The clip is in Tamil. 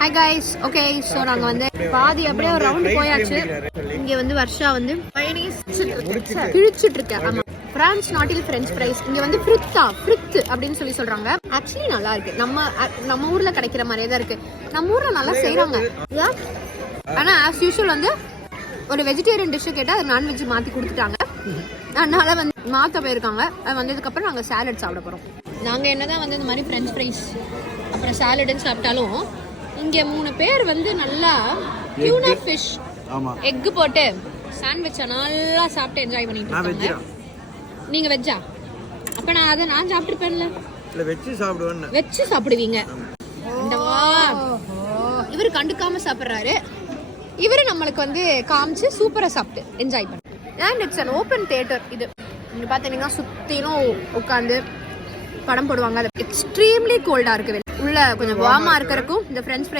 Hi guys. ஓகே, ஸோ நாங்கள் வந்து பாதி அப்படியே ஒரு ரவுண்டு போயாச்சு. இங்கே வந்து வர்ஷா வந்து கிழிச்சிட்டு இருக்கேன். ஆமாம், பிரான்ஸ் நாட்டில் ஃப்ரெஞ்ச் ஃப்ரைஸ். இங்கே வந்து ஃப்ரித் அப்படின்னு சொல்கிறாங்க. ஆக்சுவலி நல்லா இருக்கு. நம்ம ஊரில் கிடைக்கிற மாதிரியே தான் இருக்கு. நம்ம ஊரில் நல்லா செய்கிறாங்க. ஆனால் ஆஸ் யூஷுவல் வந்து ஒரு வெஜிடேரியன் டிஷ்ஷு கேட்டால் அது நான்வெஜ் மாற்றி கொடுத்துட்டாங்க. அதனால வந்து மாற்ற போயிருக்காங்க. அது வந்ததுக்கப்புறம் நாங்கள் சாலட் சாப்பிட போகிறோம். நாங்கள் என்ன தான் வந்து இந்த மாதிரி ஃப்ரெஞ்ச் ஃப்ரைஸ் அப்புறம் சாலடுன்னு சாப்பிட்டாலும் இங்கே 3 பேர் வந்து நல்லா டியூனா ஃபிஷ் எக்கு போட்டு சாண்ட்விட்சை நல்லா சாப்பிட்டு என்ஜாய் பண்ணிட்டு இருக்காங்க. நீங்கள் வெஜ்ஜா? அப்போ நான் சாப்பிட்டுருப்பேன்ல. வெச்சு சாப்பிடுவீங்க. இவர் கண்டுக்காம சாப்பிட்றாரு. இவரு நம்மளுக்கு வந்து காமிச்சு சூப்பராக சாப்பிட்டு என்ஜாய் பண்ணு. And it's an open theatre. இது இங்கே பார்த்தீங்கன்னா சுற்றிலும் உட்காந்து படம் போடுவாங்க. அது எக்ஸ்ட்ரீம்லி கோல்டாக இருக்குது. உள்ள கொஞ்சம் வார்மாக இருக்கிறதுக்கும் இந்த ஃப்ரெஞ்ச் ஃப்ரைஸ்